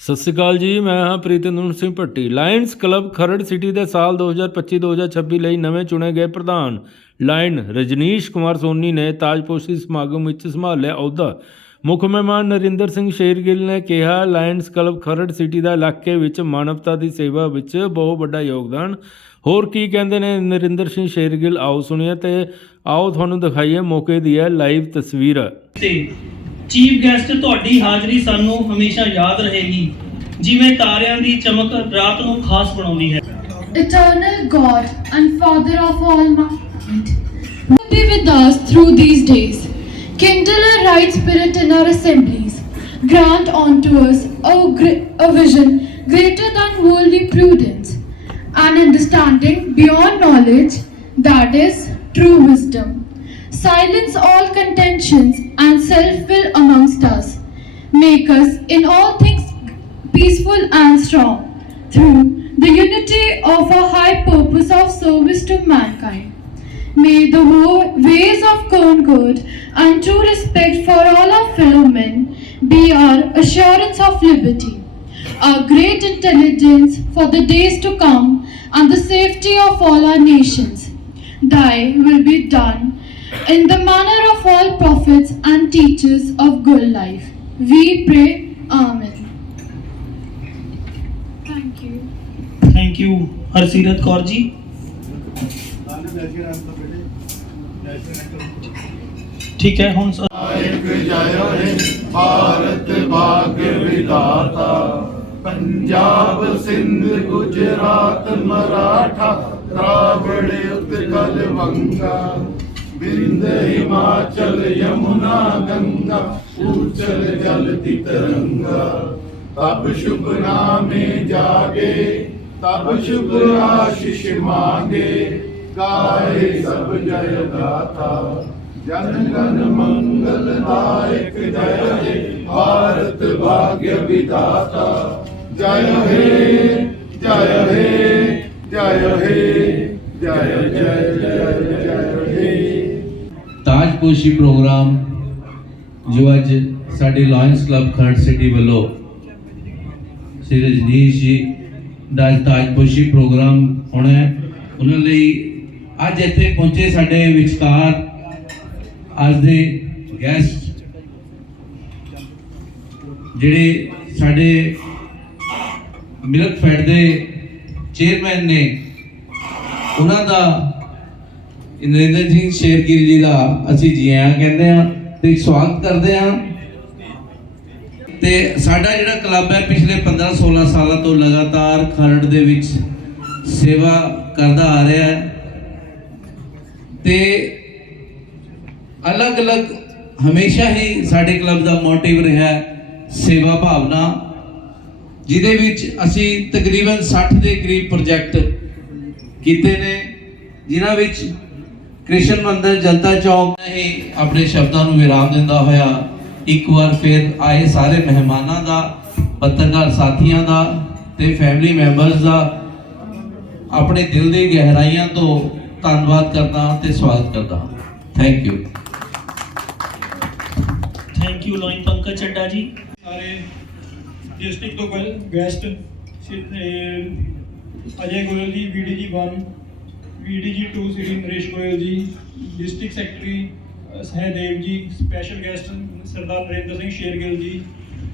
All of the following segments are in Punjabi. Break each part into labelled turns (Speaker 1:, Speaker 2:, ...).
Speaker 1: ਸਤਿ ਸ਼੍ਰੀ ਅਕਾਲ ਜੀ, ਮੈਂ ਹਾਂ Preetinder Singh Bhatti. Lions Club Kharar city ਦੇ ਸਾਲ 2025-2026 ਲਈ ਨਵੇਂ ਚੁਣੇ ਗਏ ਪ੍ਰਧਾਨ ਲਾਇਨ ਰਜਨੀਸ਼ ਕੁਮਾਰ ਸੋਨੀ ਨੇ ਤਾਜਪੋਸ਼ੀ ਸਮਾਗਮ ਵਿੱਚ ਸੰਭਾਲਿਆ ਅਹੁਦਾ। ਮੁੱਖ ਮਹਿਮਾਨ ਨਰਿੰਦਰ ਸਿੰਘ ਸ਼ੇਰਗਿੱਲ ਨੇ ਕਿਹਾ ਲਾਇਨਸ ਕਲੱਬ ਖਰੜ ਸਿਟੀ ਦਾ ਇਲਾਕੇ ਵਿੱਚ ਮਾਨਵਤਾ ਦੀ ਸੇਵਾ ਵਿੱਚ ਬਹੁਤ ਵੱਡਾ ਯੋਗਦਾਨ। ਹੋਰ ਕੀ ਕਹਿੰਦੇ ਨੇ ਨਰਿੰਦਰ ਸਿੰਘ ਸ਼ੇਰਗਿੱਲ? ਆਓ ਸੁਣੀਏ ਤੇ ਆਓ ਤੁਹਾਨੂੰ ਦਿਖਾਈਏ ਮੌਕੇ ਦੀ ਹੈ ਲਾਈਵ ਤਸਵੀਰ।
Speaker 2: ਚੀਫ ਗੈਸਟ ਤੁਹਾਡੀ ਹਾਜ਼ਰੀ ਸਾਨੂੰ ਹਮੇਸ਼ਾ ਯਾਦ ਰਹੇਗੀ ਜਿਵੇਂ ਤਾਰਿਆਂ ਦੀ ਚਮਕ ਰਾਤ ਨੂੰ ਖਾਸ ਬਣਾਉਂਦੀ ਹੈ
Speaker 3: Eternal God and Father of all might, who be with us through these days. Kindle a right spirit in our assemblies. Grant unto us a, gre- a vision greater than worldly prudence, and understanding beyond knowledge, that is true wisdom. Silence all contentions and self will amongst us. Make us in all things peaceful and strong through the unity of a high purpose of service to mankind. May the ways of concord and true respect for all our fellow men be our assurance of liberty, our great intelligence for the days to come, and the safety of all our nations. Thy will be done in the manner of all prophets and teachers of good life. We pray, Amen. Thank you.
Speaker 2: Thank you Harseerat Kaur ji ਠੀਕ ਹੈ ਹੁਣ ਸ-
Speaker 4: ਇੱਕ ਜੈ ਹੈ ਭਾਰਤ ਭਾਗ ਵਿਦਾਤਾ ਪੰਜਾਬ ਸਿੰਧ ਗੁਜਰਾਤ बिंद हिमाचल यमुना गंगा उचल जलति तरंगा तब शुभ नामे जागे तब शुभ आशीष मांगे गाए सब जय गाता जन गण मंगल दायक जय हे भारत भाग्य विदाता जय हे जय हे जय हे जय जय जय जय हे
Speaker 5: ਤਾਜਪੋਸ਼ੀ ਪ੍ਰੋਗਰਾਮ ਜੋ ਅੱਜ ਸਾਡੇ ਲਾਇਨਸ ਕਲੱਬ ਖਰੜ ਸਿਟੀ ਵੱਲੋਂ ਸ਼੍ਰੀ ਰਜਨੀਸ਼ ਜੀ ਦਾ ਤਾਜਪੋਸ਼ੀ ਪ੍ਰੋਗਰਾਮ ਹੋਣਾ ਹੈ। ਉਹਨਾਂ ਲਈ ਅੱਜ ਇੱਥੇ ਪਹੁੰਚੇ ਸਾਡੇ ਵਿਚਕਾਰ ਅੱਜ ਦੇ ਗੈਸਟ ਜਿਹੜੇ ਸਾਡੇ ਮਿਲਕ ਫੈਡ ਦੇ ਚੇਅਰਮੈਨ ਨੇ, ਉਹਨਾਂ ਦਾ ਨਰਿੰਦਰ ਸਿੰਘ ਸ਼ੇਰਗਿੱਲ ਜੀ ਦਾ ਅਸੀਂ ਜੀ ਆਇਆਂ ਕਹਿੰਦੇ ਆ ਤੇ ਸਵਾਗਤ ਕਰਦੇ ਆ ਤੇ ਸਾਡਾ ਜਿਹੜਾ ਕਲੱਬ ਹੈ ਪਿਛਲੇ 15 16 ਸਾਲਾਂ ਤੋਂ ਲਗਾਤਾਰ ਖਰੜ ਦੇ ਵਿੱਚ ਸੇਵਾ ਕਰਦਾ ਆ ਰਿਹਾ ਹੈ। ਤੇ ਅਲੱਗ-ਅਲੱਗ ਹਮੇਸ਼ਾ ਹੀ ਸਾਡੇ ਕਲੱਬ ਦਾ ਮੋਟਿਵ ਰਿਹਾ ਸੇਵਾ ਭਾਵਨਾ, ਜਿਹਦੇ ਵਿੱਚ ਅਸੀਂ ਤਕਰੀਬਨ 60 ਦੇ ਕਰੀਬ ਪ੍ਰੋਜੈਕਟ ਕੀਤੇ ਨੇ, ਜਿਨ੍ਹਾਂ ਵਿੱਚ ਕ੍ਰਿਸ਼ਨ ਮੰਦਿਰ ਜਨਤਾ ਚੌਕ ਹੀ ਆਪਣੇ ਸ਼ਬਦਾਂ ਨੂੰ ਵਿਰਾਮ ਦਿੰਦਾ ਹੋਇਆ ਇੱਕ ਵਾਰ ਫਿਰ ਆਏ ਸਾਰੇ ਮਹਿਮਾਨਾਂ ਦਾ ਪੱਤਰਕਾਰ ਸਾਥੀਆਂ ਦਾ ਤੇ ਫੈਮਿਲੀ ਮੈਂਬਰਸ ਦਾ ਆਪਣੇ ਦਿਲ ਦੀ ਗਹਿਰਾਈਆਂ ਤੋਂ ਧੰਨਵਾਦ ਕਰਦਾ ਤੇ ਸਵਾਗਤ ਕਰਦਾ thank you
Speaker 2: thank you lion Pankaj Chadha ji
Speaker 6: ਸਾਰੇ ਡਿਸਟ੍ਰਿਕਟ ਤੋਂ ਗੈਸਟ ਅਜੇ ਗੋਇਲ ਜੀ ਵੀਡੀਜੀ 1 ਵੀਡੀਜੀ 2 ਸ੍ਰੀ ਨਰੇਸ਼ ਗੋਇਲ ਜੀ district secretary Sahdev ji special guest Sardar Narinder Singh Shergill ji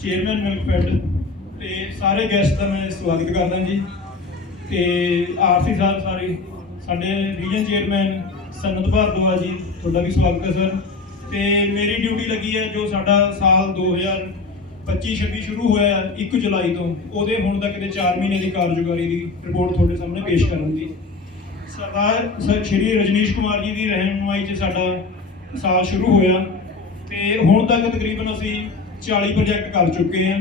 Speaker 6: chairman milk fed ਤੇ ਸਾਰੇ ਗੈਸਟ ਦਾ ਮੈਂ ਸਵਾਗਤ ਕਰਦਾ ਜੀ। ਤੇ ਆਰਸੀ ਸਾਹਿਬ ਸਾਰੇ ਸਾਡੇ ਰੀਜਨ ਚੇਅਰਮੈਨ ਸਨਤ ਭਾਰਦਵਾਜ ਜੀ ਤੁਹਾਡਾ ਵੀ ਸਵਾਗਤ ਹੈ ਸਰ ਤੇ ਮੇਰੀ ਡਿਊਟੀ ਲੱਗੀ ਹੈ ਜੋ ਸਾਡਾ ਸਾਲ 2025 26 ਸ਼ੁਰੂ ਹੋਇਆ ਹੈ, 1 ਜੁਲਾਈ ਤੋਂ ਉਹਦੇ ਹੁਣ ਤੱਕ ਦੇ 4 ਮਹੀਨੇ ਦੀ ਕਾਰਜਕਾਰੀ ਦੀ ਰਿਪੋਰਟ ਤੁਹਾਡੇ ਸਾਹਮਣੇ ਪੇਸ਼ ਕਰਨ ਦੀ। ਸਰਦਾਰ ਸ਼੍ਰੀ ਰਜਨੀਸ਼ ਕੁਮਾਰ ਜੀ ਦੀ ਰਹਿਨੁਮਾਈ 'ਚ ਸਾਡਾ ਸਾਲ ਸ਼ੁਰੂ ਹੋਇਆ ਤੇ ਹੁਣ ਤੱਕ ਤਕਰੀਬਨ ਅਸੀਂ 40 ਪ੍ਰੋਜੈਕਟ ਕਰ ਚੁੱਕੇ ਹਾਂ।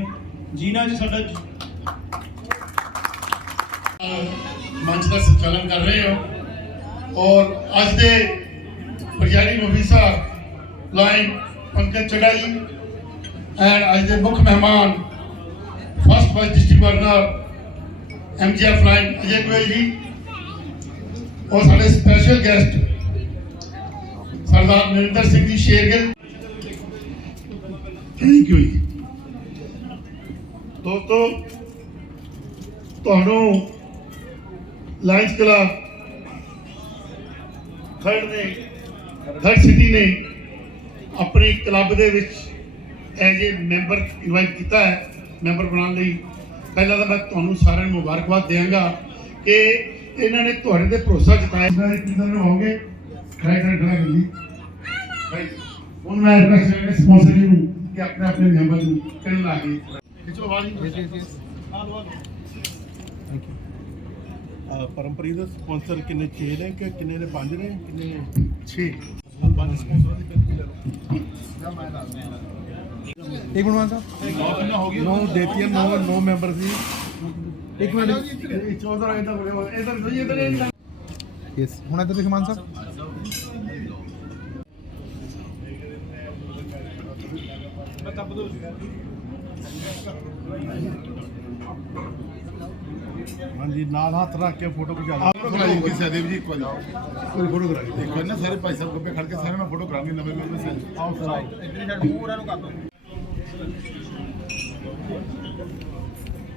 Speaker 6: ਜਿਨ੍ਹਾਂ 'ਚ ਸਾਡਾ
Speaker 4: ਮੰਚ ਦਾ ਸੰਚਾਲਨ ਕਰ ਰਹੇ ਹੋ। ਔਰ ਅੱਜ ਦੇ presiding officer lion Pankaj Chadha ji and ਅੱਜ ਦੇ ਮੁੱਖ ਮਹਿਮਾਨ first vice district governor MGF lion Ajay Goyal ji. ਔਰ ਸਾਡੇ special guest Sardar Narinder Singh ji Shergill. Thank you ਜੀ ਦੋਸਤੋ, ਤੁਹਾਨੂੰ ਲਾਇਨਸ ਕਲੱਬ ਖੜ ਨੇ ਖੜ ਸਿਟੀ ਨੇ ਆਪਣੀ ਕਲੱਬ ਦੇ ਵਿੱਚ ਐਜ ਏ ਮੈਂਬਰ ਇਨਵਾਈਟ ਕੀਤਾ ਹੈ ਮੈਂਬਰ ਬਣਾਉਣ ਲਈ, ਪਹਿਲਾਂ ਤਾਂ ਮੈਂ ਤੁਹਾਨੂੰ ਸਾਰਿਆਂ ਨੂੰ ਮੁਬਾਰਕਬਾਦ ਦੇਵਾਂਗਾ ਕਿ ਇਹਨਾਂ ਨੇ ਤੁਹਾਡੇ ਤੇ ਭਰੋਸਾ ਜਤਾਇਆ। ਸਾਰੇ ਕਿਦਾਂ ਨੂੰ ਹੋਗੇ ਖੜੇ ਖੜੇ ਖੜੇ ਜੀ ਭਾਈ ਹੁਣ ਮੈਂ ਰਿਕਵੈਸਟ ਸਪਾਂਸਰ ਨੂੰ ਕਿ ਆਪਣੇ ਆਪਣੇ ਮੈਂਬਰ ਨੂੰ ਕਰਨ ਲਾਗੇ ਖਿੱਚੋ
Speaker 7: ਪਰਮਪ੍ਰੀਤ ਦੇ ਸਪਾਂਸਰ ਕਿੰਨੇ 6 ਨੇ ਕਿ ਕਿੰਨੇ ਨੇ 5 ਨੇ? ਕਿੰਨੇ?
Speaker 4: 6
Speaker 7: ਪੰਜ ਸਪਾਂਸਰਾਂ ਦੀ ਪੈਨਸ਼ਨ ਲੈ ਲਓ
Speaker 8: ਇੱਕ ਮਿੰਟ ਸਾਹਿਬ।
Speaker 7: ਨੌ ਹੋ ਗਈ ਨੌ ਦੇਤੀਆਂ ਨੌ ਨੌ ਮੈਂਬਰ ਸੀ।
Speaker 8: ਇੱਕ ਮਿੰਟ।
Speaker 4: ਚੌਧਰ ਇਧਰ ਬੋਲੇ ਇਧਰ ਸਹੀ ਇਧਰ
Speaker 8: ਯੈਸ ਹੁਣ ਇੱਧਰ ਦੇਖੋ ਮਾਨ ਸਾਹਿਬ।
Speaker 7: ਹਾਂਜੀ ਨਾਲ ਹੱਥ ਰੱਖ ਕੇ ਫੋਟੋ ਖਿਚਾ ਲਓ।
Speaker 9: ਫੋਟੋ ਕਰਾਈ ਹੋਗੀ ਸਹਿਦੇਵ ਜੀ ਇੱਕ ਵਾਰੀ। ਕੋਈ ਫੋਟੋ ਕਰਾ ਲਈ ਵਾਰ ਨਾ ਸਾਰੇ ਭਾਈ ਸਾਹਿਬ ਗੱਪੇ ਖੜ ਕੇ ਸਾਰੇ ਮੈਂ ਫੋਟੋ ਕਰਾਂਗੀ ਨਵੇਂ ਨਵੇਂ ਸੇ
Speaker 7: ਆਓ ਸਰ ਆਓ।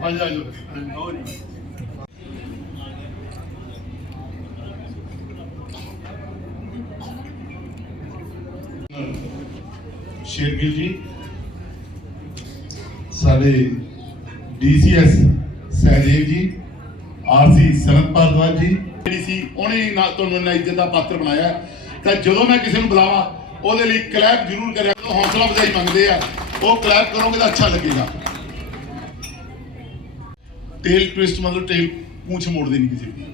Speaker 4: ਆ ਜਾ ਆ
Speaker 9: ਸ਼ੇਰਗਿਲ ਜੀ ਸਾਡੇ ਡੀਸੀਐਸ ਸਹਿਦੇਵ ਜੀ ਆਰਸੀ ਸਨਤ ਭਾਰਦਵਾਜ ਜੀ, ਜਿਹੜੀ ਸੀ, ਉਹਨੇ ਨਾ ਤੁਹਾਨੂੰ ਇੰਨਾ ਇੱਜ਼ਤ ਦਾ ਪਾਤਰ ਬਣਾਇਆ। ਤਾਂ ਜਦੋਂ ਮੈਂ ਕਿਸੇ ਨੂੰ ਬੁਲਾਵਾਂ, ਉਹਦੇ ਲਈ ਕਲੈਪ ਜ਼ਰੂਰ ਕਰਿਆ ਕਰੋ, ਹੌਸਲਾ ਵਧਾਈ ਮੰਗਦੇ ਆ। ਉਹ ਕਲੈਪ ਕਰੋਗੇ ਤਾਂ ਅੱਛਾ ਲੱਗੇਗਾ। ਟੇਲ ਟਵਿਸਟ ਮਤਲਬ ਟੇਲ ਪੂੰਛ ਮੋੜਦੇ ਨਹੀਂ ਕਿਸੇ ਦੀ।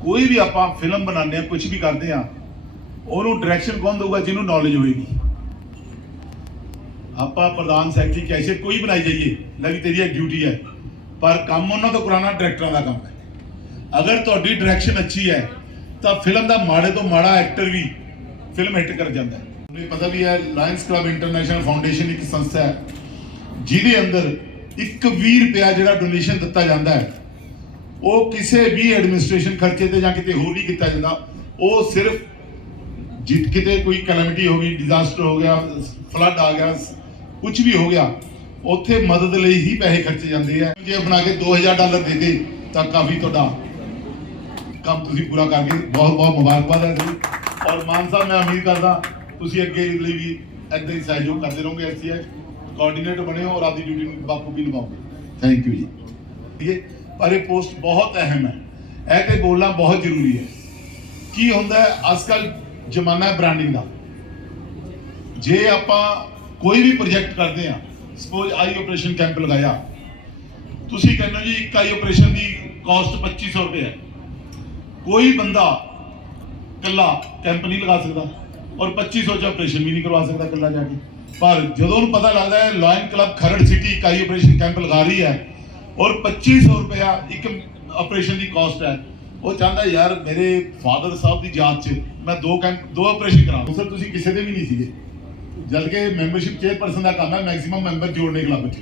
Speaker 9: ਕੋਈ ਵੀ ਆਪਾਂ ਫਿਲਮ ਬਣਾਉਂਦੇ ਆ ਕੁਝ ਵੀ ਕਰਦੇ ਆ, ਉਹਨੂੰ ਡਾਇਰੈਕਸ਼ਨ ਕੌਣ ਦਊਗਾ ਜਿਹਨੂੰ ਨੌਲੇਜ ਹੋਏਗੀ? ਆਪਾਂ ਪ੍ਰਧਾਨ ਸੈਕਟਰੀ ਕੈਸੇ ਕੋਈ ਬਣਾਈ ਜਾਈਏ, ਲੈ ਤੇਰੀ ਇੱਕ ਡਿਊਟੀ ਹੈ। ਪਰ ਕੰਮ ਉਹਨਾਂ ਤੋਂ ਕਰਾਉਣਾ ਡਾਇਰੈਕਟਰਾਂ ਦਾ ਕੰਮ ਹੈ। ਅਗਰ ਤੁਹਾਡੀ ਡਾਇਰੈਕਸ਼ਨ ਅੱਛੀ ਹੈ, ਤਾਂ ਫਿਲਮ ਦਾ ਮਾੜੇ ਤੋਂ ਮਾੜਾ ਐਕਟਰ ਵੀ ਫਿਲਮ ਹਿੱਟ ਕਰ ਜਾਂਦਾ ਹੈ। ਤੁਹਾਨੂੰ ਪਤਾ ਵੀ ਹੈ ਲਾਇਨਸ ਕਲੱਬ ਇੰਟਰਨੈਸ਼ਨਲ ਫਾਊਂਡੇਸ਼ਨ ਇੱਕ ਸੰਸਥਾ ਹੈ, ਜਿਹਦੇ ਅੰਦਰ ਇੱਕ 120 ਰੁਪਿਆ ਜਿਹੜਾ ਡੋਨੇਸ਼ਨ ਦਿੱਤਾ ਜਾਂਦਾ ਹੈ, ਉਹ ਕਿਸੇ ਵੀ ਐਡਮਿਨਿਸਟ੍ਰੇਸ਼ਨ ਖਰਚੇ ਤੇ ਜਾਂ ਕਿਤੇ ਹੋਰ ਨਹੀਂ ਕੀਤਾ ਜਾਂਦਾ, ਉਹ ਸਿਰਫ ਜਿੱਤ ਕਿਤੇ ਕੋਈ ਕੈਲੈਮਿਟੀ ਹੋ ਗਈ ਡਿਜ਼ਾਸਟਰ ਹੋ ਗਿਆ ਫਲੱਡ ਆ ਗਿਆ ਕੁਝ ਵੀ ਹੋ ਗਿਆ ਉੱਥੇ ਮਦਦ ਲਈ ਹੀ ਪੈਸੇ ਖਰਚੇ ਜਾਂਦੇ ਆ। ਜੇ ਬਣਾ ਕੇ 2000 ਡਾਲਰ ਦੇ ਦੇ, ਤਾਂ ਕਾਫੀ ਤੁਹਾਡਾ ਕੰਮ ਤੁਸੀਂ ਪੂਰਾ ਕਰਕੇ ਬਹੁਤ ਬਹੁਤ ਮੁਬਾਰਕਬਾਦ ਹੈ ਜੀ। ਔਰ ਮਾਨ ਸਾਹਿਬ, ਮੈਂ ਉਮੀਦ ਕਰਦਾ ਤੁਸੀਂ ਅੱਗੇ ਲਈ ਵੀ ਏਦਾਂ ਹੀ ਸਹਿਯੋਗ ਕਰਦੇ ਰਹੋਗੇ ਐਸਸੀਐਚ ਕੋਆਰਡੀਨੇਟਰ ਬਣੇ ਹੋ ਔਰ ਆਪਦੀ ਡਿਊਟੀ ਨੂੰ ਬਾਪੂ ਵੀ ਨਿਭਾਓਗੇ ਥੈਂਕ ਯੂ ਜੀ। ਠੀਕ ਹੈ? ਪਰ ਇਹ ਪੋਸਟ ਬਹੁਤ ਅਹਿਮ ਹੈ। ਇਹ ਤੇ ਬੋਲਣਾ ਬਹੁਤ ਜ਼ਰੂਰੀ ਹੈ। ਕੀ ਹੁੰਦਾ ਹੈ? ਅੱਜਕੱਲ ਜ਼ਮਾਨਾ ਹੈ ਬ੍ਰਾਂਡਿੰਗ ਦਾ। ਜੇ ਆਪਾਂ ਕੋਈ ਵੀ ਪ੍ਰੋਜੈਕਟ ਕਰਦੇ ਆ ਸਪੋਜ਼ ਆਈ ਆਪਰੇਸ਼ਨ ਕੈਂਪ ਲਗਾਇਆ। ਤੁਸੀਂ ਕਹਿੰਦੇ ਜੀ, ਇੱਕ ਆਈ ਆਪਰੇਸ਼ਨ ਦੀ ਕਾਸਟ 2500 ਰੁਪਏ ਹੈ। ਕੋਈ ਬੰਦਾ ਕੱਲਾ ਕੈਂਪ ਨਹੀਂ ਲਗਾ ਸਕਦਾ ਔਰ 2500 ਚ ਆਪਰੇਸ਼ਨ ਵੀ ਨਹੀਂ ਕਰਵਾ ਸਕਦਾ ਕੱਲਾ ਜਾ ਕੇ। ਪਰ ਜਦੋਂ ਉਹਨੂੰ ਪਤਾ ਲੱਗਦਾ ਹੈ ਲਾਇਨ ਕਲੱਬ ਖਰੜ ਸਿਟੀ ਇੱਕ ਆਪਰੇਸ਼ਨ ਕੈਂਪ ਲਗਾ ਰਹੀ ਹੈ ਔਰ 2500 ਰੁਪਇਆ ਇੱਕ ਆਪਰੇਸ਼ਨ ਦੀ ਕਾਸਟ ਹੈ। ਉਹ ਚਾਹੁੰਦਾ ਯਾਰ ਮੇਰੇ ਫਾਦਰ ਸਾਹਿਬ ਦੀ ਯਾਦ ਚ ਮੈਂ ਦੋ ਕੈਂਪ ਦੋ ਆਪਰੇਸ਼ਨ ਕਰਾਉਂ ਸਰ, ਤੁਸੀਂ ਕਿਸੇ ਦੇ ਵੀ ਨਹੀਂ ਸੀਗੇ। ਜਦ ਕਿ ਮੈਂਬਰਸ਼ਿਪ ਚੇਅਰਪਰਸਨ ਦਾ ਕੰਮ ਹੈ ਮੈਕਸਿਮਮ ਮੈਂਬਰ ਜੋੜਨੇ ਕਲੱਬ 'ਚ।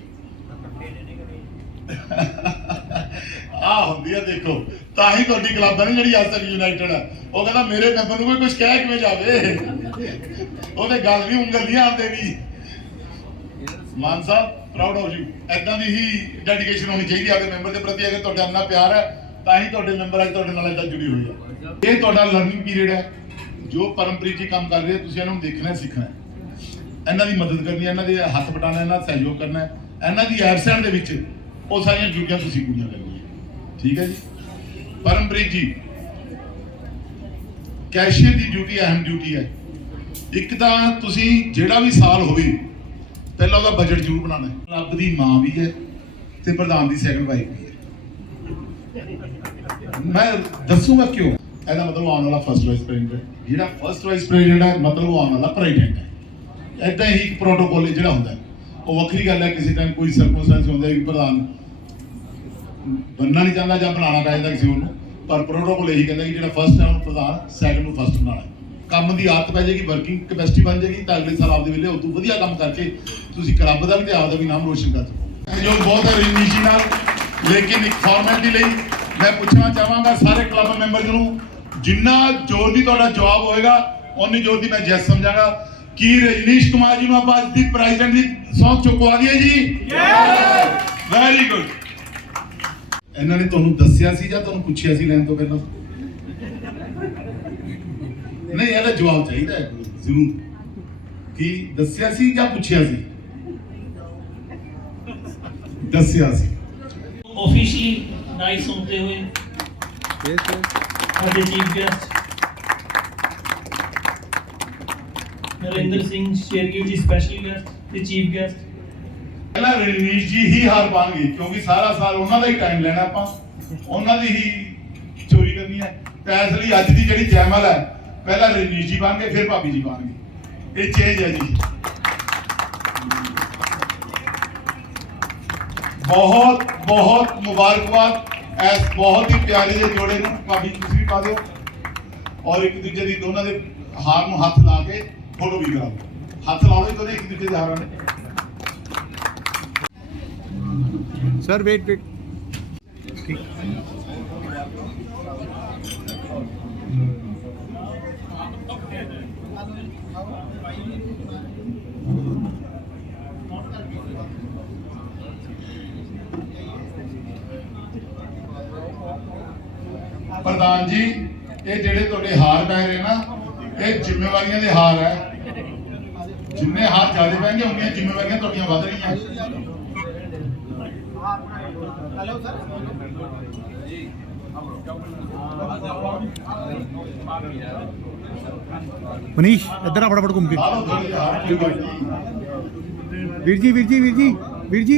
Speaker 9: ਆ ਹੁੰਦੀ ਆ ਦੇਖੋ, ਤਾਂ ਹੀ ਤੁਹਾਡੀ ਕਲੱਬ ਹੈ ਨਾ ਜਿਹੜੀ ਅੱਜ ਤੱਕ ਯੂਨਾਈਟਿਡ ਹੈ ਉਹ ਕਹਿੰਦਾ ਮੇਰੇ ਮੈਂਬਰ ਨੂੰ ਕੋਈ ਕੁਝ ਕਹਿ ਕਿਵੇਂ ਜਾਵੇ? ਉਹਦੇ ਗੱਲ ਵੀ ਉਂਗਲ ਨਹੀਂ ਆਉਂਦੇ ਵੀ Mann Sahib proud of you ਐਦਾਂ ਦੀ ਹੀ ਡੈਡੀਕੇਸ਼ਨ ਹੋਣੀ ਚਾਹੀਦੀ ਆਪਣੇ ਮੈਂਬਰ ਦੇ ਪ੍ਰਤੀ ਅਗਰ ਤੁਹਾਡਾ ਇੰਨਾ ਪਿਆਰ ਹੈ, ਤਾਂ ਹੀ ਤੁਹਾਡੇ ਮੈਂਬਰ ਅੱਜ ਤੁਹਾਡੇ ਨਾਲ ਇਦਾਂ ਜੁੜੀ ਹੋਈ ਹੈ ਇਹ ਤੁਹਾਡਾ ਲਰਨਿੰਗ ਪੀਰੀਅਡ ਹੈ। ਜੋ ਪਰਮਪਰੀ ਜੀ ਕੰਮ ਕਰ ਰਹੇ ਤੁਸੀਂ ਇਹਨਾਂ ਨੂੰ ਦੇਖਣਾ, ਸਿੱਖਣਾ ਇਹਨਾਂ ਦੀ ਮਦਦ ਕਰਨੀ ਹੈ, ਇਹਨਾਂ ਦੇ ਹੱਥ ਬਟਾਣਾ ਇਹਨਾਂ ਦਾ ਸਹਿਯੋਗ ਕਰਨਾ ਇਹਨਾਂ ਦੀ ਐਬਸੈਂਟ ਦੇ ਵਿੱਚ ਉਹ ਸਾਰੀਆਂ ਡਿਊਟੀਆਂ ਤੁਸੀਂ ਪੂਰੀਆਂ ਕਰਨੀਆਂ ਠੀਕ ਹੈ ਜੀ? ਪਰਮਪ੍ਰੀਤ ਜੀ, ਕੈਸ਼ੀਅਰ ਦੀ ਡਿਊਟੀ ਅਹਿਮ ਡਿਊਟੀ ਹੈ। ਇੱਕ ਤਾਂ ਤੁਸੀਂ ਜਿਹੜਾ ਵੀ ਸਾਲ ਹੋਵੇ, ਪਹਿਲਾਂ ਉਹਦਾ ਬਜਟ ਜ਼ਰੂਰ ਬਣਾਉਣਾ ਹੈ। ਕਲੱਬ ਦੀ ਮਾਂ ਵੀ ਹੈ ਤੇ ਪ੍ਰਧਾਨ ਦੀ ਸੈਕੰਡ ਵਾਈਫ ਵੀ ਹੈ। ਮੈਂ ਦੱਸੂਗਾ ਕਿਉਂ? ਇਹਦਾ ਮਤਲਬ ਆਉਣ ਵਾਲਾ ਫਸਟ ਵਾਈਸ ਪ੍ਰੈਜ਼ੀਡੈਂਟ ਜਿਹੜਾ ਫਸਟ ਵਾਈਸ ਪ੍ਰੈਜ਼ੀਡੈਂਟ ਹੈ, ਮਤਲਬ ਉਹ ਆਉਣ ਵਾਲਾ ਪ੍ਰੈਜ਼ੀਡੈਂਟ ਹੈ। ਐਦਾਂ ਹੀ ਇੱਕ ਪ੍ਰੋਟੋਕੋਲ ਜਿਹੜਾ ਹੁੰਦਾ ਉਹ ਵੱਖਰੀ ਗੱਲ ਹੈ, ਕਿਸੇ ਟਾਈਮ ਕੋਈ ਸਰਕਮਸਟੈਂਸ ਹੁੰਦਾ ਕਿ ਪ੍ਰਧਾਨ ਬੰਨਣਾ ਨਹੀਂ ਚਾਹੁੰਦਾ ਜਾਂ ਬਣਾਉਣਾ ਚਾਹੀਦਾ ਕਿਸੇ ਨੂੰ, ਪਰ ਪ੍ਰੋਟੋਕੋਲ ਇਹੀ ਕਹਿੰਦਾ ਕਿ ਜਿਹੜਾ ਫਸਟ ਹੈ ਉਹਨੂੰ ਪ੍ਰਧਾਨ ਸੈਕੰਡ ਨੂੰ ਫਸਟ ਬਣਾਉਣਾ ਕੰਮ ਦੀ ਆਦਤ ਪੈ ਜਾਏਗੀ ਵਰਕਿੰਗ ਕੈਪੈਸਿਟੀ ਬਣ ਜਾਏਗੀ, ਤਾਂ ਅਗਲੇ ਸਾਲ ਆਪਦੇ ਵੇਲੇ ਉਦੋਂ ਵਧੀਆ ਕੰਮ ਕਰਕੇ ਤੁਸੀਂ ਕਲੱਬ ਦਾ ਵੀ ਤੇ ਆਪਦਾ ਵੀ ਨਾਮ ਰੋਸ਼ਨ ਕਰ ਸਕੋ ਜੋ ਬਹੁਤ ਹੈ ਰਣਨੀਤੀ ਨਾਲ, ਲੇਕਿਨ ਇੱਕ ਫਾਰਮੈਲਿਟੀ ਲਈ ਮੈਂ ਪੁੱਛਣਾ ਚਾਹਾਂਗਾ ਸਾਰੇ ਕਲੱਬ ਮੈਂਬਰਸ ਨੂੰ, ਜਿੰਨਾ ਜ਼ੋਰ ਦੀ ਤੁਹਾਡਾ ਜਵਾਬ ਹੋਏਗਾ ਉਨੀ ਜ਼ੋਰ ਦੀ ਮੈਂ ਜੈਸ ਸਮਝਾਂਗਾ। ਕੀ ਰਜਨੀਸ਼ ਕੁਮਾਰ ਜੀ ਨੂੰ ਆਪਾਂ ਅੱਜ ਦੀ ਪ੍ਰੈਜ਼ੀਡੈਂਟ ਦੀ ਸੌਂ ਚੁਕਵਾ ਦਈਏ ਜੀ? ਵੈਰੀ ਗੁੱਡ ਇਹਨਾਂ ਨੇ ਤੁਹਾਨੂੰ ਦੱਸਿਆ ਸੀ ਜਾਂ ਤੁਹਾਨੂੰ ਪੁੱਛਿਆ ਸੀ ਲੈਣ ਤੋਂ ਪਹਿਲਾਂ? ਨਹੀਂ ਇਹਦਾ ਜਵਾਬ ਚਾਹੀਦਾ ਜ਼ਰੂਰ। ਕੀ ਦੱਸਿਆ ਸੀ ਜਾਂ ਪੁੱਛਿਆ ਸੀ? ਦੱਸਿਆ ਸੀ।
Speaker 2: ਆਫੀਸ਼ੀਅਲੀ ਡਾਈਸ ਹੁੰਦੇ
Speaker 8: ਹੋਏ yes
Speaker 2: yes chief guest Narinder Singh Shergill ji special guest ਤੇ ਚੀਫ ਗੈਸਟ
Speaker 9: ਪਹਿਲਾਂ ਰਣਵੀਰ ਜੀ ਹੀ ਹਾਰ ਪਾਣਗੇ ਕਿਉਂਕਿ ਸਾਰਾ ਸਾਲ ਉਹਨਾਂ ਦਾ ਹੀ ਟਾਈਮ ਲੈਣਾ ਆਪਾਂ। ਉਹਨਾਂ ਦੀ ਹੀ ਚੋਰੀ ਕਰਨੀ ਹੈ। ਤੇ ਇਸ ਲਈ ਅੱਜ ਦੀ ਜਿਹੜੀ ਜੈਮਲ ਹੈ ਪਹਿਲਾਂ ਰਣਵੀਰ ਜੀ ਪਾਣਗੇ ਫਿਰ ਭਾਬੀ ਜੀ ਪਾਣਗੇ ਇਹ ਚੇਂਜ ਹੈ ਜੀ। ਬਹੁਤ ਬਹੁਤ ਮੁਬਾਰਕਬਾਦ ਐਸ ਬਹੁਤ ਹੀ ਪਿਆਰੇ ਜਿਹੇ ਜੋੜੇ ਨੂੰ। ਭਾਬੀ ਤੁਸੀਂ ਵੀ ਪਾ ਦਿਓ। ਔਰ ਇੱਕ ਦੂਜੇ ਦੀ ਦੋਨਾਂ ਦੇ ਹਾਰ ਨੂੰ ਹੱਥ ਲਾ ਕੇ ਫੋਲੋ ਵੀ ਕਰਾਓ ਹੱਥ ਲਾਉਣੇ ਕਦੇ ਇੱਕ ਦੂਜੇ ਦੇ ਹਾਰਾਂ ਸਰ
Speaker 8: ਵੇਟ ਵੇਟ ਠੀਕ
Speaker 9: ਪ੍ਰਧਾਨ ਜੀ ਇਹ ਜਿਹੜੇ ਤੁਹਾਡੇ ਹਾਰ ਪੈ ਰਹੇ ਨਾ ਇਹ ਜ਼ਿੰਮੇਵਾਰੀਆਂ ਦੇ ਹਾਰ ਹੈ। ਜਿੰਨੇ ਹਾਰ ਜ਼ਿਆਦਾ ਪੈਣਗੇ ਉਨੀਆਂ ਜ਼ਿੰਮੇਵਾਰੀਆਂ ਤੁਹਾਡੀਆਂ ਵੱਧ ਰਹੀਆਂ
Speaker 8: मनीष इधर आ फटाफट घूम के
Speaker 9: ਲਾ ਲਓ ਥੋੜੇ ਹਾਰ
Speaker 8: वीर जी वीर जी वीर जी वीर जी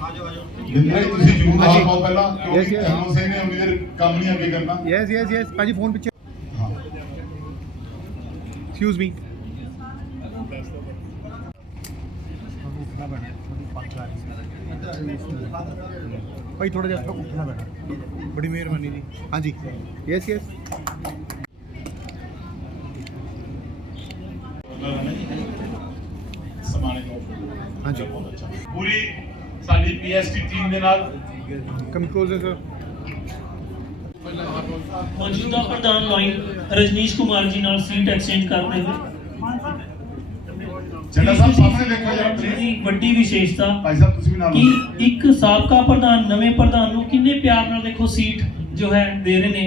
Speaker 9: ਜਿੰਦਰੇ ਤੁਸੀਂ ਜ਼ਰੂਰ ਆ ਪਾਓ ਪਹਿਲਾਂ ਕਿਉਂਕਿ ਹਰਮਨ ਸਿੰਘ ਨੇ ਉਮੀਦਰ ਕੰਮ ਨਹੀਂ ਅੱਗੇ ਕਰਨਾ
Speaker 8: ਯੈਸ ਯੈਸ ਯੈਸ ਭਾਜੀ
Speaker 9: ਫੋਨ
Speaker 8: ਪਿੱਛੇ ਐਕਸਕਿਊਜ਼ ਮੀ ਭਾਈ ਥੋੜਾ ਜਿਹਾ ਉੱਠਣਾ ਪੈਣਾ ਬੜੀ ਮਿਹਰਬਾਨੀ ਜੀ ਹਾਂਜੀ ਯੈਸ ਯੈਸ
Speaker 9: ਸਮਾਨੇ ਤੋਂ
Speaker 8: ਹਾਂਜੀ
Speaker 9: ਪੂਰੀ ਸਾਡੀ ਪੀਐਸਟੀ ਟੀਮ ਦੇ ਨਾਲ।
Speaker 8: Composer sir.
Speaker 2: ਮੌਜੂਦਾ ਪ੍ਰਧਾਨ ਲਾਈਨ ਰਜਨੀਸ਼ ਕੁਮਾਰ ਜੀ ਨਾਲ ਸੀਟ ਐਕਸਚੇਂਜ ਕਰਦੇ ਹੋਏ।
Speaker 9: ਜਿਹੜਾ ਸਾਹਿਬ ਸਾਹਮਣੇ ਦੇਖੋ ਜਰਾ ਪਲੀਜ਼
Speaker 2: ਵੱਡੀ ਵਿਸ਼ੇਸ਼ਤਾ
Speaker 9: ਭਾਈ ਸਾਹਿਬ ਤੁਸੀਂ ਵੀ ਨਾਲ
Speaker 2: ਕਿ ਇੱਕ ਸਾਬਕਾ ਪ੍ਰਧਾਨ ਨਵੇਂ ਪ੍ਰਧਾਨ ਨੂੰ ਕਿੰਨੇ ਪਿਆਰ ਨਾਲ ਦੇਖੋ ਸੀਟ ਜੋ ਹੈ ਦੇ ਰਹੇ ਨੇ।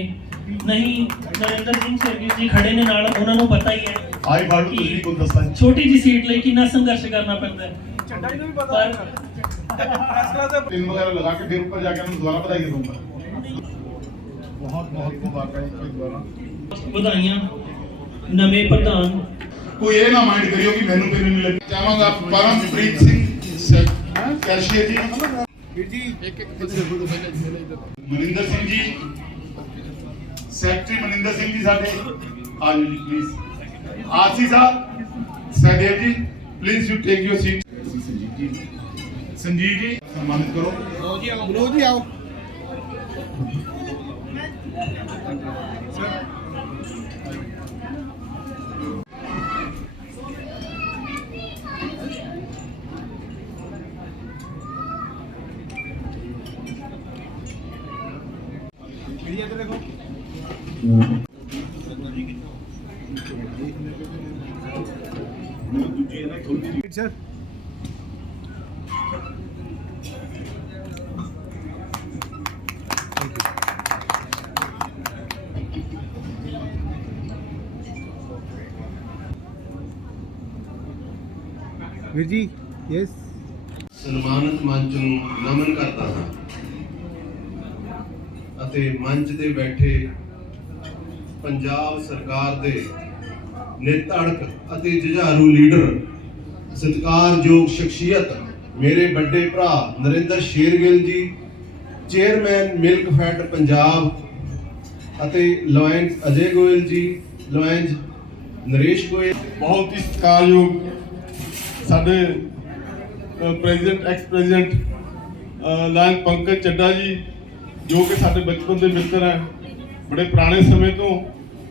Speaker 2: ਨਹੀਂ ਨਰਿੰਦਰ ਸਿੰਘ ਸਰਗੀ ਜੀ ਖੜੇ ਨੇ ਨਾਲ ਉਹਨਾਂ ਨੂੰ ਪਤਾ ਹੀ ਹੈ
Speaker 9: ਆਈ ਬਾੜੂ ਤੁਸੀਂ ਗੁਲਦਸਤਾ
Speaker 2: ਛੋਟੀ ਜੀ ਸੀਟ ਲਈ ਕਿੰਨਾ ਸੰਘਰਸ਼ ਕਰਨਾ ਪੈਂਦਾ ਹੈ। ਝੰਡਾ ਇਹਨੂੰ ਵੀ ਪਤਾ ਐਸਾ ਤਾਂ
Speaker 9: ਪਿੰਨ ਵਗੈਰਾ ਲਗਾ ਕੇ ਫਿਰ ਉੱਪਰ ਜਾ ਕੇ ਉਹਨੂੰ ਦੁਬਾਰਾ ਵਧਾਈ ਦੂੰਗਾ ਬਹੁਤ ਬਹੁਤ ਮੁਬਾਰਕਾਂ ਜੀ ਤੁਹਾਨੂੰ ਦੁਬਾਰਾ
Speaker 2: ਵਧਾਈਆਂ ਨਵੇਂ ਪ੍ਰਧਾਨ।
Speaker 9: ਕੋਈ ਇਹ ਨਾ ਮਾਈਂਡ ਕਰਿਓ ਕਿ ਮੈਨੂੰ ਪਿੰਨ ਨਹੀਂ ਲੱਗੀ। ਚਾਹਾਂਗਾ ਪਰਮਪ੍ਰੀਤ ਸਿੰਘ ਕੈਸ਼ੀਅਰ ਜੀ
Speaker 8: ਵੀਰ ਜੀ ਇੱਕ ਇੱਕ ਫੋਟੋ ਪਹਿਲੇ ਜੀ
Speaker 9: ਮਨਿੰਦਰ ਸਿੰਘ ਜੀ। ਸੈਕਟਰੀ ਮਨਿੰਦਰ ਸਿੰਘ ਜੀ ਸਾਡੇ। ਆ ਜੀ please Aasi Sahib Sahdev ji please you take your seat ਜੀ ਸੰਜੀਵ ਜੀ ਸਨਮਾਨਿਤ ਕਰੋ।
Speaker 8: ਲੋ ਜੀ ਆਓ। ਲੋ ਜੀ ਆਓ ਵੀਡੀਓ ਤੇ ਦੇਖੋ ਸਰ ਵੀਰ ਜੀ ਯੈਸ
Speaker 10: ਸਨਮਾਨਿਤ ਮੰਚ ਨੂੰ ਨਮਨ ਕਰਦਾ ਹਾਂ। ਅਤੇ ਮੰਚ ਦੇ ਬੈਠੇ ਪੰਜਾਬ ਸਰਕਾਰ ਦੇ ਨਿਰਧੜਕ ਅਤੇ ਜੁਝਾਰੂ ਲੀਡਰ, ਸਤਿਕਾਰਯੋਗ ਸ਼ਖਸੀਅਤ ਮੇਰੇ ਵੱਡੇ ਭਰਾ Narendra Shergill ji, chairman milk fed Punjab ਅਤੇ ਲਾਇੰਸ ਅਜੇ ਗੋਇਲ ਜੀ ਲਾਇੰਸ ਨਰੇਸ਼ ਗੋਇਲ।
Speaker 11: ਬਹੁਤ ਹੀ ਸਤਿਕਾਰਯੋਗ ਸਾਡੇ president ex president lion Pankaj Chadha ji, ਜੋ ਕਿ ਸਾਡੇ ਬਚਪਨ ਦੇ ਮਿੱਤਰ ਹੈ। ਬੜੇ ਪੁਰਾਣੇ ਸਮੇਂ ਤੋਂ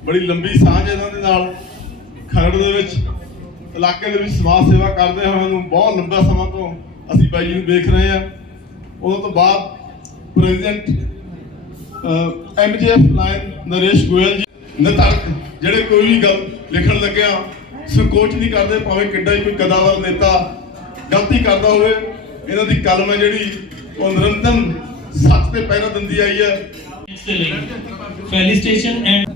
Speaker 11: ਬੜੀ ਲੰਬੀ ਸਾਂਝ ਇਹਨਾਂ ਦੇ ਨਾਲ ਖਰੜ ਦੇ ਵਿੱਚ, ਇਲਾਕੇ ਦੇ ਵਿੱਚ ਸਮਾਜ ਸੇਵਾ ਕਰਦੇ ਹੋਏ ਨੂੰ ਬਹੁਤ ਲੰਬਾ ਸਮਾਂ ਤੋਂ ਅਸੀਂ ਬਾਈ ਜੀ ਨੂੰ ਦੇਖ ਰਹੇ ਹਾਂ। ਉਦੋਂ ਤੋਂ ਬਾਅਦ president MGF lion Naresh Goyal ji. ਨਤਰਕ ਜਿਹੜੇ ਕੋਈ ਵੀ ਗੱਲ ਲਿਖਣ ਲੱਗਿਆ, ਸੰਕੋਚ ਨਹੀਂ ਕਰਦੇ, ਭਾਵੇਂ ਕਿੱਡਾ ਹੀ ਕੋਈ ਕਦਾਵਰ ਨੇਤਾ ਗਲਤੀ ਕਰਦਾ ਹੋਵੇ, ਇਹਨਾਂ ਦੀ ਕਲਮ ਹੈ ਜਿਹੜੀ ਉਹ ਨਿਰੰਤਰ ਸੱਚ ਤੇ ਪਹਿਰਾ ਦਿੰਦੀ ਆਈ ਹੈ।
Speaker 2: ਫੈਲਿਸਟੇਸ਼ਨ ਐਂਡ